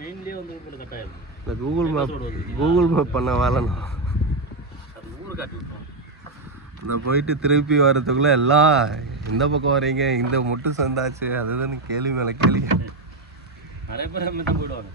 மெயின்லேயே வந்து கட்டாயம் இந்த கூகுள் மேப் பண்ண வேலைண்ணா. ஊர் காட்டி விட்டுருவோம். இந்த போயிட்டு திருப்பி வர்றதுக்குள்ளே எல்லாம் எந்த பக்கம் வரீங்க, இந்த முட்டு சந்தாச்சு அதுதான் கேள்வி மேலே கேள்வி. நிறைய பேர் நம்ம தான் போயிடுவாங்க.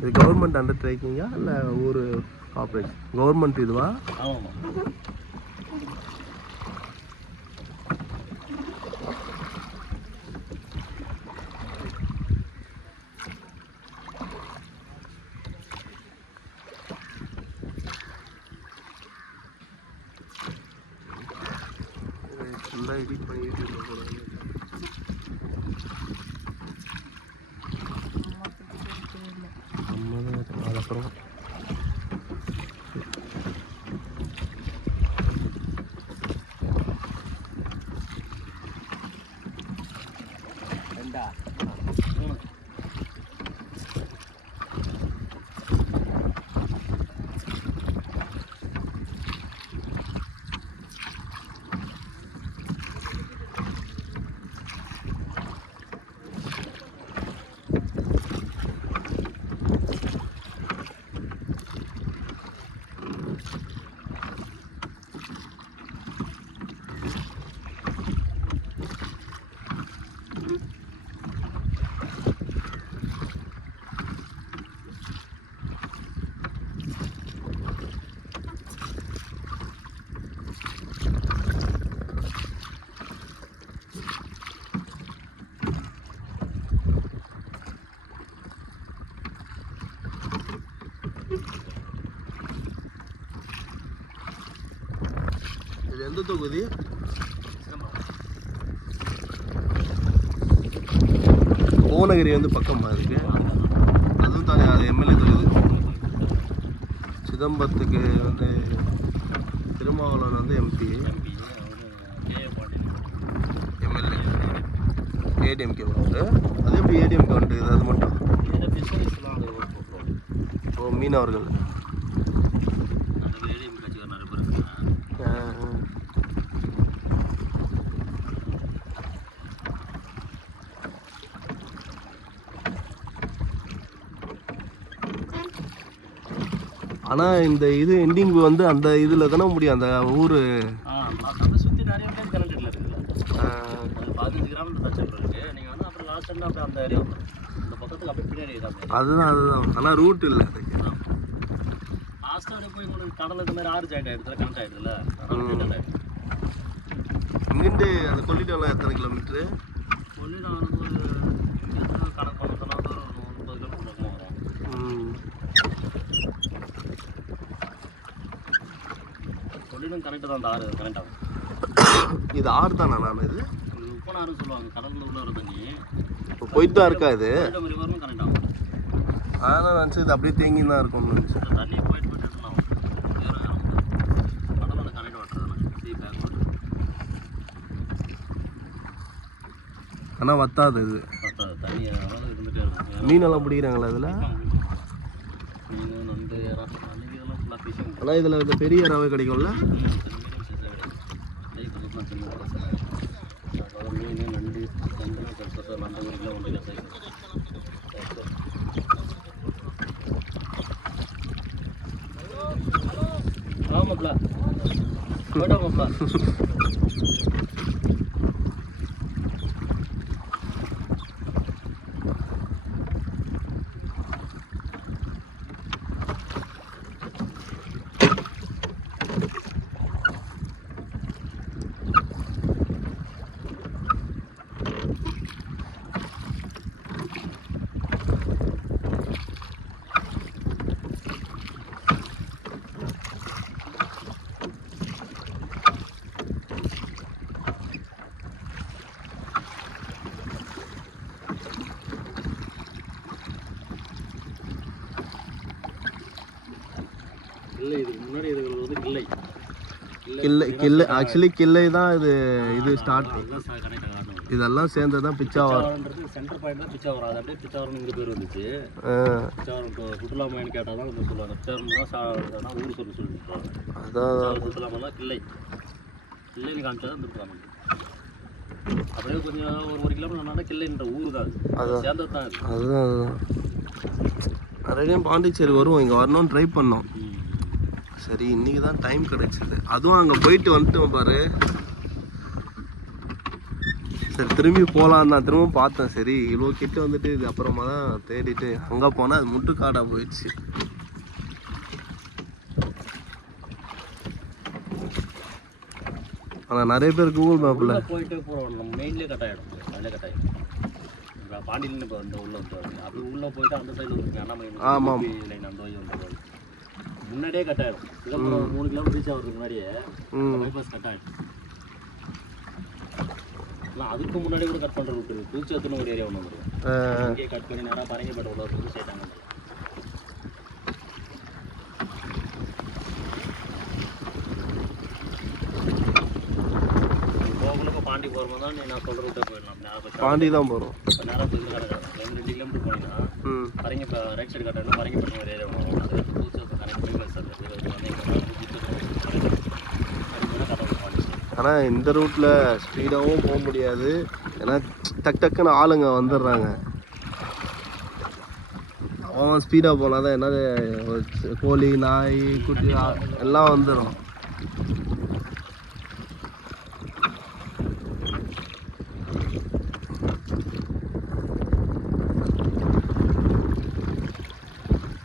இது கவர்மெண்ட் அண்டர்டேக்கிங்கா இல்லை ஊர் கார்பரேட்? கவர்மெண்ட் இதுவா? ஆமாம். ஃபுல்லாக எடிட் பண்ணிட்டு போகிறாங்க. அப்புறம் இது எந்த தொகுதி? புவனகிரி வந்து பக்கமாக இருக்கு. அதுவும் தானே அது எம்எல்ஏ தொகுதி. சிதம்பரத்துக்கு வந்து திருமாவளவன் வந்து எம்பி, எம்எல்ஏ ஏடிஎம்கே வந்து. அது எப்படி ஏடிஎம்கே வந்து இது அது மட்டும்? ஓ, மீனவர்கள். ஆனால் இந்த இது எண்டிங் வந்து அந்த இதில் தானே முடியும், அந்த ஊர் சுற்றி நிறைய பேர் கனெக்டில் இருக்குல்ல. 15 கிராமத்தில் தச்சுட்டு இருக்கு. நீங்கள் வந்து அப்புறம் லாஸ்ட் டைம் அப்படியே அந்த ஏரியா இந்த பக்கத்துக்கு அப்படியே பின்னாடி அதுதான். ஆனால் ரூட் இல்லை. லாஸ்ட்டாக போய் உங்களுக்கு கடல் இந்த மாதிரி 6 ஜாயிண்ட் ஆகிடுதுல, கனெக்ட் ஆகிடுதுல. இங்கிட்டு அந்த கொள்ளிடம்லாம் எத்தனை கிலோமீட்ரு? கொள்ளிடம் வந்து கடல் பக்கத்தில் வந்து ஒரு 30 கிலோமீட்டர் பக்கமாக வரும். கொள்ளிடம் கனெக்ட் தான், அந்த ஆறு கனெக்ட் ஆகும். இது ஆறு தானே? நான் இது உப்பனாறுன்னு சொல்லுவாங்க. கடலில் உள்ள ஒரு தண்ணி இப்போ போயிட்டு தான் இருக்கா? இது ரிவரும் கனெக்ட் ஆகும். அதனால் நினச்சி இது அப்படியே தேங்கி தான் இருக்கும்னு நினச்சி. தண்ணி போயிட்டு எடுக்கலாம். கடலோட connect water sea back water. ஆனால் வத்தாது இது. வத்தாது. தண்ணி அதனால இருந்துகிட்டே இருக்கும். மீனெல்லாம் பிடிக்கிறாங்களா இதில்? மீன், நண்டு, இறா, அன்றைக்கி இதெல்லாம் ஃபுல்லாக ஃபிஷிங். ஆனால் இதில் இந்த பெரிய இறாவே கிடைக்கும்ல? மீன், நண்டு, நண்டுலாம் பெருசாக நண்டு 1 கிலோ 1 கிலோ சைஸ். ஆமாப்ல போய்டாமாப்ல. இல்லை, இதுக்கு முன்னாடி இது வந்து கிள்ளை. கிள்ளை ஆக்சுவலி கிள்ளை தான் இது ஸ்டார்ட். இதெல்லாம் சேர்ந்து தான் பிச்சாவரம். சென்டர் பாயிண்ட் தான் பிச்சாவரம். அது அப்படியே பிச்சாவரம் இங்கே பேர் வந்துச்சு. பிச்சாவரம் சுற்றுலா மையம் கேட்டால் தான் சொல்லுவாங்க. பிச்சாவரம் தான் ஊர் சொல்லிட்டு அதான் சுற்றுலாமெல்லாம் கிள்ளை. கிள்ளைன்னு காமிச்சா தான் திருப்பி அப்படியே கொஞ்சம் ஒரு கிலோமீட்டர் நடந்தா கிள்ளைன்ற ஊர் தான் அது சேர்ந்தது தான் அது. அதுதான் நிறைய பாண்டிச்சேரி வருவோம், இங்கே வரணும்னு ட்ரை பண்ணோம். சரி இன்னைக்கு தான் டைம் கிடைச்சிது, அதுவும் அங்கே போயிட்டு வந்துட்டோம் பாரு. சரி திரும்பி போகலாம் தான் திரும்ப பார்த்தேன். சரி இவ்வளோ கிட்ட வந்துட்டு இது அப்புறமா தான் தேடிட்டு அங்கே போனால் அது முட்டுக்காடாக போயிடுச்சு. ஆனால் நிறைய பேர் கூகுள் மேப்பில் போயிட்டு போகிறோம், நம்ம மெயின்லேயே கட் ஆகிடும், அதிலே கட் ஆகிடும். இப்போ பாண்டியிலேருந்து இப்போ இந்த உள்ளே வந்து அப்படி உள்ளே போயிட்டு அந்த சைடில் வந்துருக்கு அண்ணாமலை. ஆமாம் லைன் அந்த வழி வந்து முன்னாடியே கட் ஆகிடும். இதெல்லாம் 3 கிலோமீட்டர் ரீச் ஆகிறதுக்கு முன்னாடியே பைபாஸ் கட் ஆகிடும். இல்லை அதுக்கு முன்னாடி கூட கட் பண்ணுற ரூட் இருக்குது. பூச்சத்துன்னு ஒரு ஏரியா ஒன்று வந்துடும், அங்கேயே கட் பண்ணி நேராக பரங்கிப்பேட்டை உள்ள வந்து சேர்த்தாங்க. பாண்டி போகிறோம் தான் நான் சொல்கிற ரூட்டை போயிடலாம். பாண்டி தான் போகிறோம். இப்போ நேராக போய் கடை 2 கிலோமீட்டர் போனீங்கன்னா பரங்கி இப்போ ரைட் சைடு கட்டாயம் பரங்கிப்பேட்டை ஒரு ஏரியா ஒன்று அது பூச்சத்து கனெக்ட் பண்ணி பஸ் ஆனால் இந்த ரூட்டில் ஸ்பீடாகவும் போக முடியாது, ஏன்னா டக்குன்னு ஆளுங்க வந்துடுறாங்க. அவன் ஸ்பீடாக போனால் தான் என்ன கோழி நாய் குட்டி எல்லாம் வந்துடும்.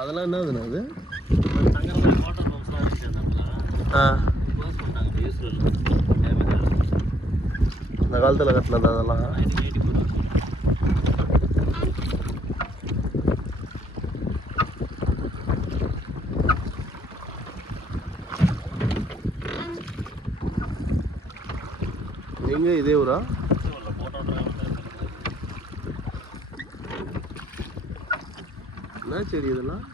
அதெல்லாம் என்னதுண்ணா அது? இந்த காலத்தில் கட்டினது அதெல்லாம். நீங்க இதே ஊரா? என்ன செடி இதெல்லாம்?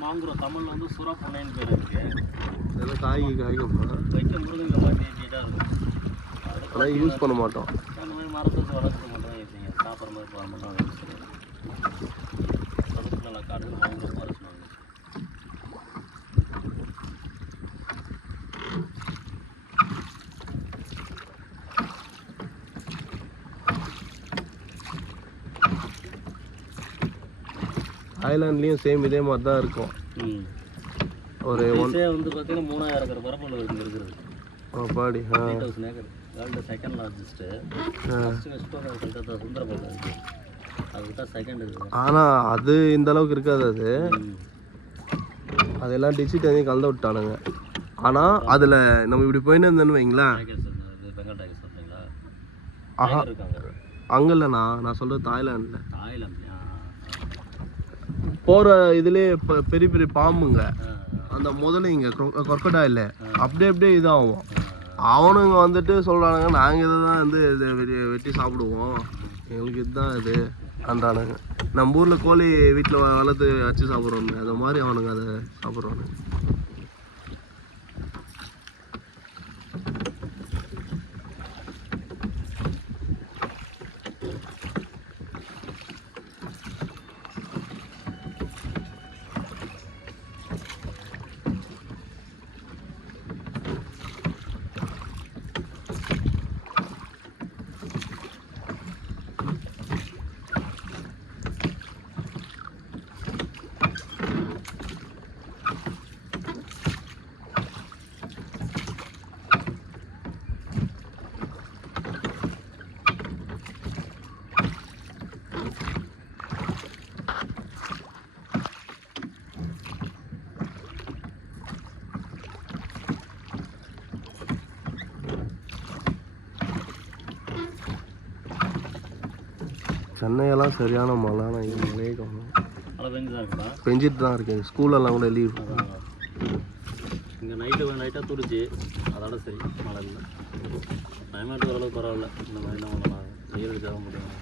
மாங்குரோ தமிழில் வந்து சுறா பொண்ணைன்னு பேர் இருக்கு. இதெல்லாம் காய்க்குமா? வைக்க முருங்கை பாட்டி நீட்டாக இருக்கும். அதெல்லாம் யூஸ் பண்ண மாட்டோம். அந்த மாதிரி மரத்துக்கு வளர்த்து மட்டும் தான் யூஸிங்க, சாப்பிட்ற மாதிரி போகிற மட்டும் அதை யூஸ் பண்ணுவோம். அதுக்கு நல்லா காடுகள் மாங்குரோ ஃபாரஸ்ட் வந்து ஐலாண்ட்லேயும் சேம் இதே மாதிரி தான் இருக்கும். ஒரு வந்து பார்த்தீங்கன்னா 3000 ஏக்கர் பரப்பளவு இங்கே இருக்கிறது. பாடி 8000 acre world second largest. First Calcutta சுந்தரபல்ல இருக்குது, அதுக்கு தான் செகண்ட் இருக்குது. ஆனால் அது இந்த அளவுக்கு இருக்காது. அதெல்லாம் டிஜிட் அதையும் கலந்து விட்டானுங்க. ஆனால் அதில் நம்ம இப்படி போயின்னு இருந்தோன்னு வைங்களேன். பெங்கால் டைகர் சொல்கிறீங்களா? ஆஹா இருக்காங்க அங்கே இல்லைண்ணா, நான் சொல்கிறது தாய்லாண்டில். தாய்லாந்து போகிற இதுலேயே இப்போ பெரிய பெரிய பாம்புங்க, அந்த முதலைங்க கொர்க்கடாயில் அப்படியே இதாகும். அவனுங்க வந்துட்டு சொல்கிறானுங்க நாங்கள் இதை தான் வந்து இதை வெட்டி சாப்பிடுவோம், எங்களுக்கு இதுதான் இது அன்றானுங்க. நம்ம ஊரில் கோழி வீட்டில் வளர்த்து வச்சு சாப்பிட்றோங்க, அது மாதிரி அவனுங்க அதை சாப்பிட்றானுங்க. சென்னையெல்லாம் சரியான மழை, மழையே காணும். பெஞ்சிட்டு தான் இருக்கு, ஸ்கூலெல்லாம் கூட லீவ். இங்கே நைட்டாக துடிச்சு அதோட சரி மழை இல்லை. கிளைமேட் ஓரளவுக்கு பரவாயில்ல. இந்த மாதிரி நம்ம வெயில் அடிச்சாக முடியும்.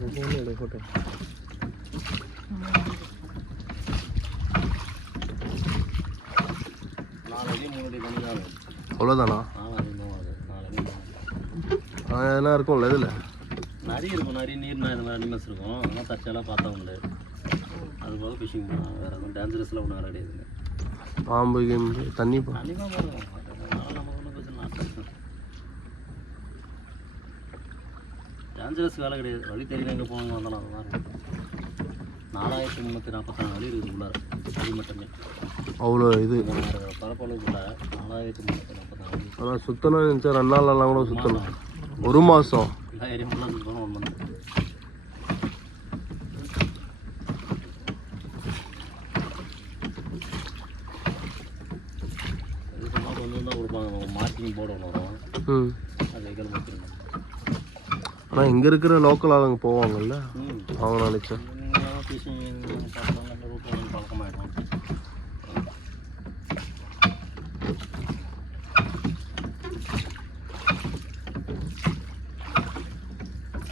ஃபோட்டோ 4 அடி 3 அடி தண்ணி தான் வரும். அவ்வளோதானா? 4 அடி தான் வருது. 4 அடி தான் வருது. எதனா இருக்கும்ல இதில்? நிறைய இருக்கும், நிறைய நீர்னா இந்த மாதிரி அனிமல்ஸ் இருக்கும். அதெல்லாம் தற்செயலாக பார்த்தா உண்டு. அது போக ஃபிஷிங் பண்ணலாம், வேறு எதுவும் டேஞ்சரஸ்லாம் ஒன்றும் கிடையாதுங்க. பாம்பு கேம்பு தண்ணி கண்டிப்பாக போடுவோம். அதனால் நமக்கு ஒன்றும் பிரச்சனை டேஞ்சரஸ் வேலை கிடையாது. வழி தெரியல எங்கே போகணும் வந்தாலும் அதுதான் இருக்கும். 4344 வழி இருக்குது உள்ளார, அது மட்டுமே. அவ்வளோ இது பரப்பளவுக்குள்ள 4344 வழி. ஆனால் சுத்தணும் நினச்சா 2 நாள்லாம் கூட சுற்றணும். 1 மாதம் எல்லா ஏரியா ஃபுல்லாக சுற்றணும் 1 மந்த். இது சும்மா கொஞ்சம் தான் கொடுப்பாங்க, மார்க்கிங் போர்டு ஒன்று வரும், அது வெஹிக்கல் வச்சுருக்கோம். ஆனால் இங்கே இருக்கிற லோக்கல் ஆளுங்க போவாங்கல்ல, அவங்க நினச்சேன் ஃபிஷிங் பார்த்தாங்க அந்த ரூட்டில் பழக்கமாகிடும்.